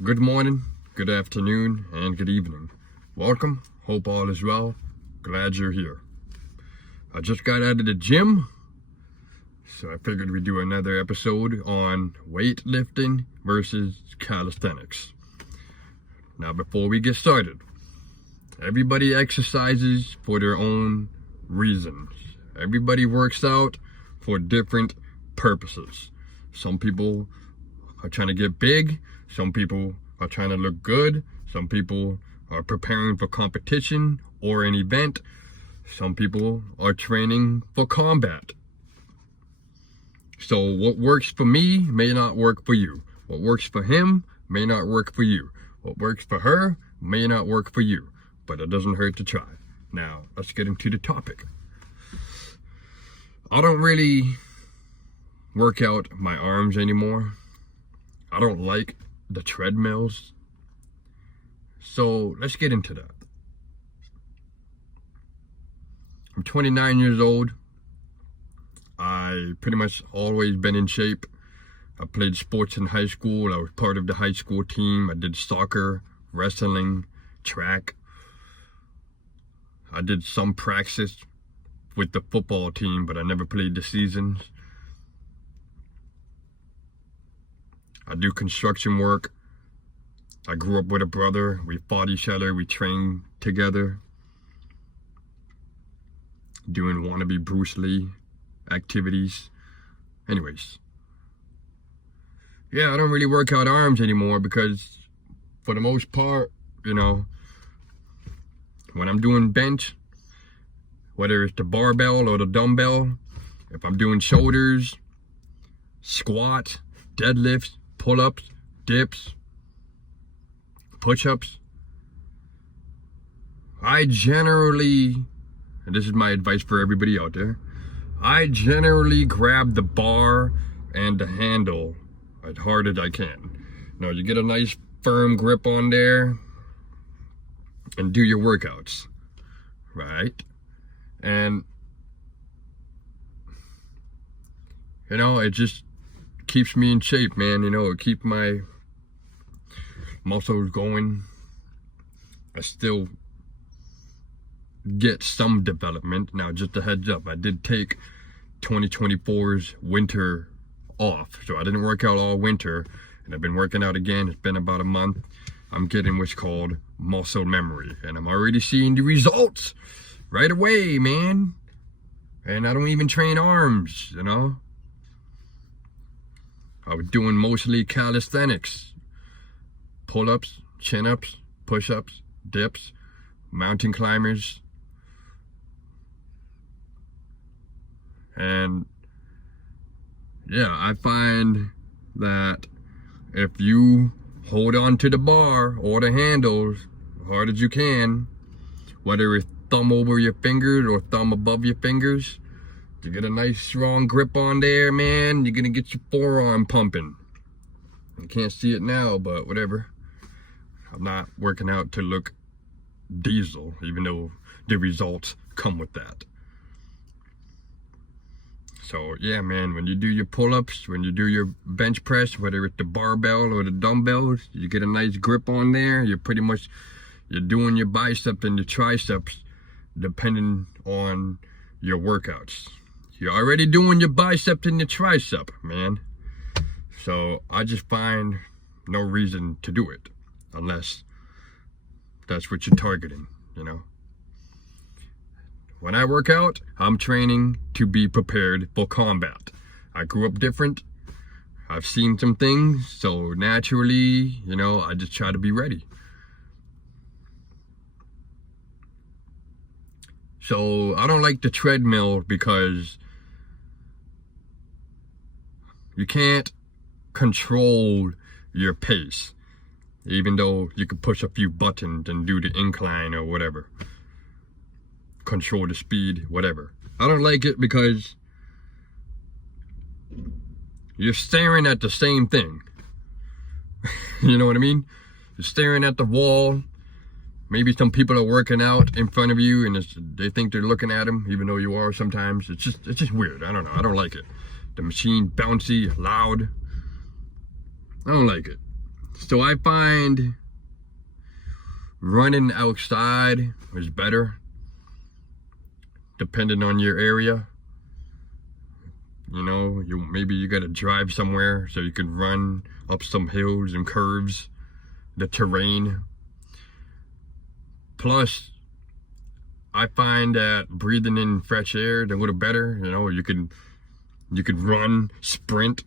Good morning, good afternoon, and good evening. Welcome, hope all is well. Glad you're here. I just got out of the gym, so I figured we'd do another episode on weightlifting versus calisthenics. Now, before we get started, everybody exercises for their own reasons. Everybody works out for different purposes. Some people are trying to get big. Some people are trying to look good. Some people are preparing for competition or an event. Some people are training for combat. So what works for me may not work for you. What works for him may not work for you. What works for her may not work for you. But it doesn't hurt to try. Now, let's get into the topic. I don't really work out my arms anymore. I don't like the treadmills. So let's get into that. I'm 29 years old. I pretty much always been in shape. I played sports in high school. I was part of the high school team. I did soccer, wrestling, track. I did some practice with the football team, but I never played the seasons. I do construction work. I grew up with a brother. We fought each other. We trained together. Doing wannabe Bruce Lee activities. Anyways. Yeah, I don't really work out arms anymore because for the most part, when I'm doing bench, whether it's the barbell or the dumbbell, if I'm doing shoulders, squat, deadlifts, pull-ups, dips, push-ups, I generally, and this is my advice for everybody out there, I generally grab the bar and the handle as hard as I can. Now, you get a nice firm grip on there and do your workouts, right? And, it just keeps me in shape, man. It keeps my muscles going. I still get some development. Now, just a heads up, I did take 2024's winter off. So I didn't work out all winter, and I've been working out again. It's been about a month. I'm getting what's called muscle memory, and I'm already seeing the results right away, man. And I don't even train arms, I was doing mostly calisthenics. Pull-ups, chin-ups, push-ups, dips, mountain climbers. And yeah, I find that if you hold on to the bar or the handles as hard as you can, whether it's thumb over your fingers or thumb above your fingers, to get a nice strong grip on there, man, you're gonna get your forearm pumping. You can't see it now, but whatever. I'm not working out to look diesel, even though the results come with that. So yeah, man, when you do your pull-ups, when you do your bench press, whether it's the barbell or the dumbbells, you get a nice grip on there. You're doing your biceps and your triceps depending on your workouts. You're already doing your biceps and your tricep, man. So I just find no reason to do it unless that's what you're targeting, When I work out, I'm training to be prepared for combat. I grew up different. I've seen some things, so naturally, I just try to be ready. So I don't like the treadmill because you can't control your pace, even though you can push a few buttons and do the incline or whatever. Control the speed, whatever. I don't like it because you're staring at the same thing. You know what I mean? You're staring at the wall. Maybe some people are working out in front of you and they think they're looking at them, even though you are sometimes. It's just weird. I don't know. I don't like it. The machine bouncy, loud. I don't like it. So I find running outside is better, depending on your area. You know, maybe you gotta drive somewhere so you can run up some hills and curves, the terrain. Plus, I find that breathing in fresh air is a little better. You know, you could run, sprint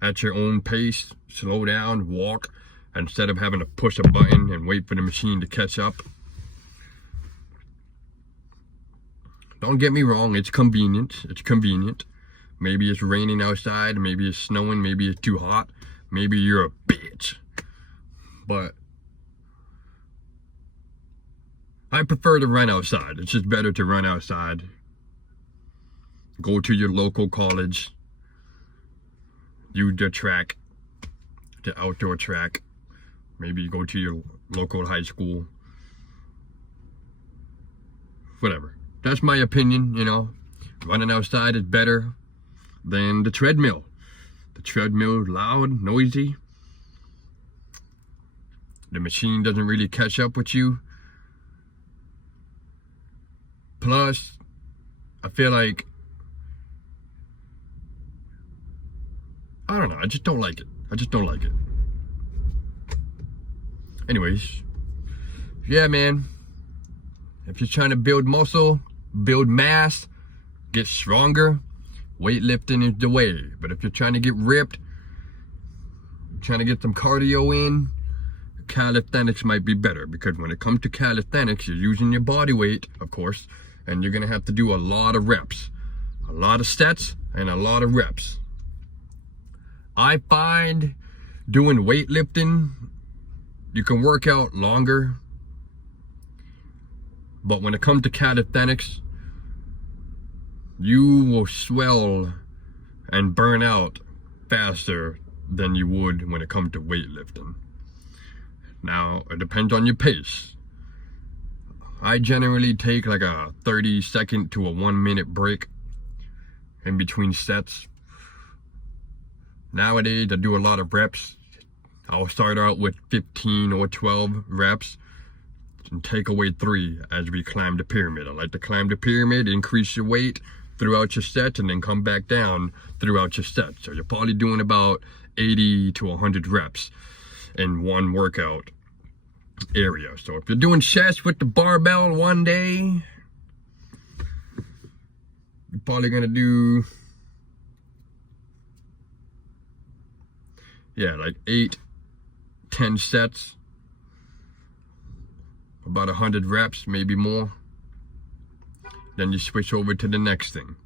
at your own pace, slow down, walk, instead of having to push a button and wait for the machine to catch up. Don't get me wrong, it's convenient. It's convenient. Maybe it's raining outside, maybe it's snowing, maybe it's too hot, maybe you're a bitch. But I prefer to run outside. It's just better to run outside. Go to your local college. Use the track, the outdoor track. Maybe you go to your local high school. Whatever. That's my opinion, you know. Running outside is better than the treadmill. The treadmill is loud, noisy. The machine doesn't really catch up with you. Plus, I feel like, I don't know, I just don't like it. I just don't like it. Anyways, yeah, man. If you're trying to build muscle, build mass, get stronger, weightlifting is the way. But if you're trying to get ripped, trying to get some cardio in, calisthenics might be better, because when it comes to calisthenics, you're using your body weight, of course, and you're gonna have to do a lot of reps, a lot of sets, and a lot of reps. I find doing weightlifting, you can work out longer, but when it comes to calisthenics, you will swell and burn out faster than you would when it comes to weightlifting. Now, it depends on your pace. I generally take like a 30-second to a 1-minute break in between sets. Nowadays, I do a lot of reps. I'll start out with 15 or 12 reps and take away 3 as we climb the pyramid. I like to climb the pyramid, increase your weight throughout your set, and then come back down throughout your set. So you're probably doing about 80 to 100 reps in one workout area. So if you're doing chest with the barbell one day, you're probably gonna do, yeah, like 8-10 sets, about 100 reps, maybe more. Then you switch over to the next thing.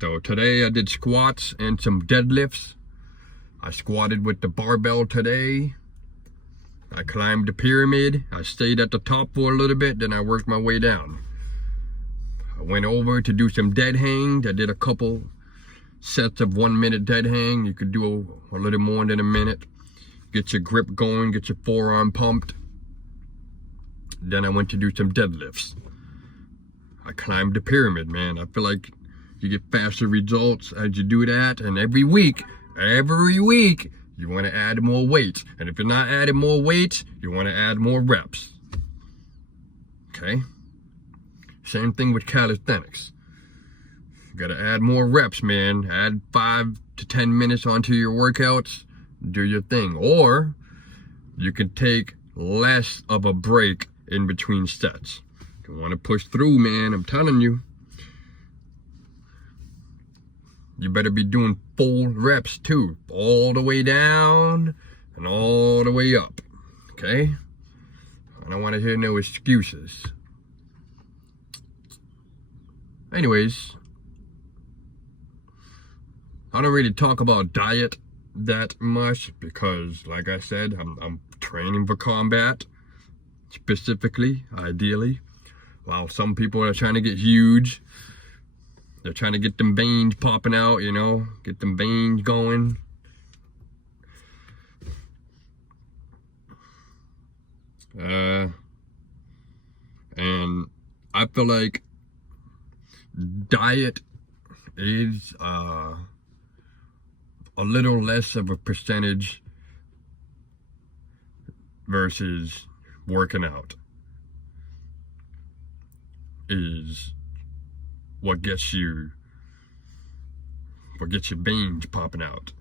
So today I did squats and some deadlifts. I squatted with the barbell today. I climbed the pyramid. I stayed at the top for a little bit, then I worked my way down. I went over to do some dead hangs. I did a couple sets of 1-minute dead hang. You could do a little more than a minute. Get your grip going, get your forearm pumped. Then I went to do some deadlifts. I climbed the pyramid, man. I feel like you get faster results as you do that. And every week, you want to add more weight. And if you're not adding more weight, you want to add more reps. Okay? Same thing with calisthenics. You got to add more reps, man. Add 5 to 10 minutes onto your workouts. Do your thing. Or you can take less of a break in between sets. If you want to push through, man, I'm telling you, you better be doing full reps too, all the way down and all the way up. Okay? I don't want to hear no excuses. Anyways, I don't really talk about diet that much because, like I said, I'm training for combat, specifically, ideally. While some people are trying to get huge, they're trying to get them veins popping out, you know, get them veins going. And I feel like diet is a little less of a percentage versus working out is what gets your veins popping out.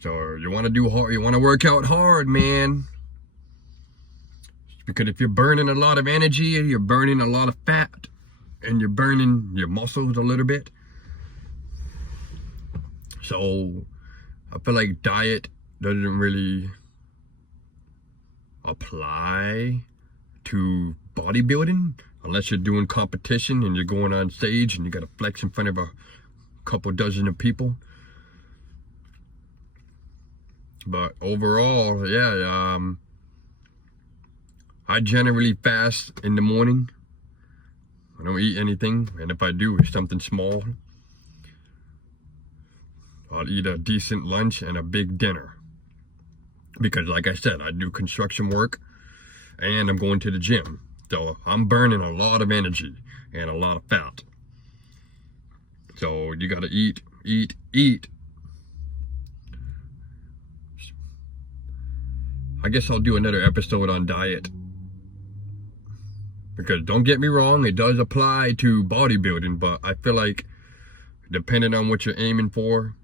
So you want to do hard, you want to work out hard, man. Because if you're burning a lot of energy, you're burning a lot of fat, and you're burning your muscles a little bit. So I feel like diet doesn't really apply to bodybuilding unless you're doing competition and you're going on stage and you got to flex in front of a couple dozen of people. But overall, yeah, I generally fast in the morning. I don't eat anything, and if I do, it's something small. I'll eat a decent lunch and a big dinner. Because like I said, I do construction work and I'm going to the gym. So I'm burning a lot of energy and a lot of fat. So you gotta eat, eat, eat. I guess I'll do another episode on diet. Because don't get me wrong, it does apply to bodybuilding, but I feel like depending on what you're aiming for,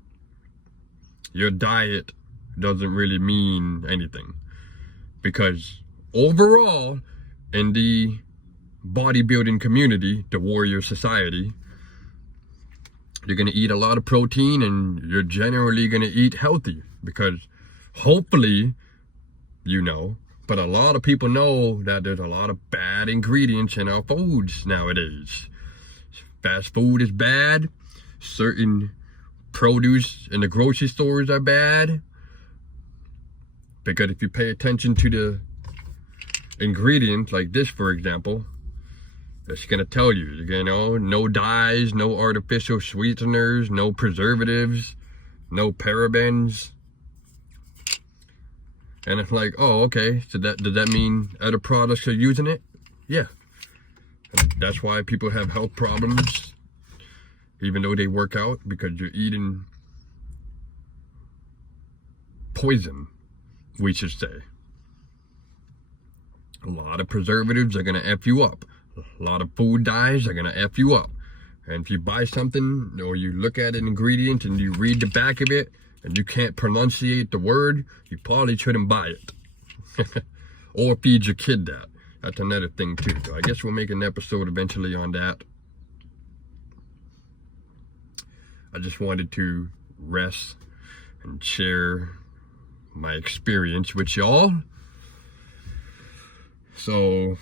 your diet doesn't really mean anything. Because overall, in the bodybuilding community, the warrior society, you're gonna eat a lot of protein and you're generally gonna eat healthy. Because hopefully, you know, but a lot of people know that there's a lot of bad ingredients in our foods nowadays. Fast food is bad. Certain produce in the grocery stores are bad. Because if you pay attention to the ingredients, like this for example, it's gonna tell you, you know, no dyes, no artificial sweeteners, no preservatives, no parabens. And it's like, oh, okay, so does that mean other products are using it? Yeah. And that's why people have health problems, even though they work out, because you're eating poison, we should say. A lot of preservatives are gonna F you up. A lot of food dyes are gonna F you up. And if you buy something, or you look at an ingredient and you read the back of it, and you can't pronunciate the word, you probably shouldn't buy it. Or feed your kid that. That's another thing too. So I guess we'll make an episode eventually on that. I just wanted to rest and share my experience with y'all. So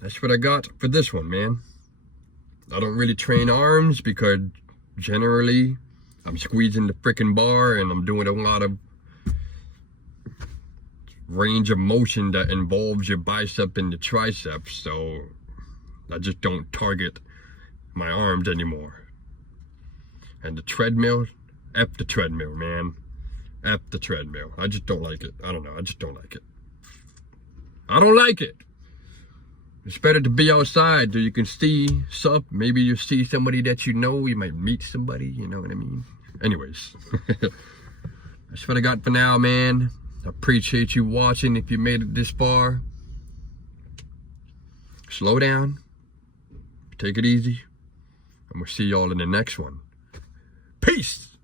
that's what I got for this one, man. I don't really train arms because generally I'm squeezing the freaking bar and I'm doing a lot of range of motion that involves your bicep and your triceps. So I just don't target my arms anymore. And the treadmill, F the treadmill, man. F the treadmill. I just don't like it. I don't know. I just don't like it. I don't like it. It's better to be outside so you can see stuff. Maybe you see somebody that you know. You might meet somebody, you know what I mean? Anyways, that's what I got for now, man. I appreciate you watching if you made it this far. Slow down. Take it easy. And we'll see y'all in the next one. Peace!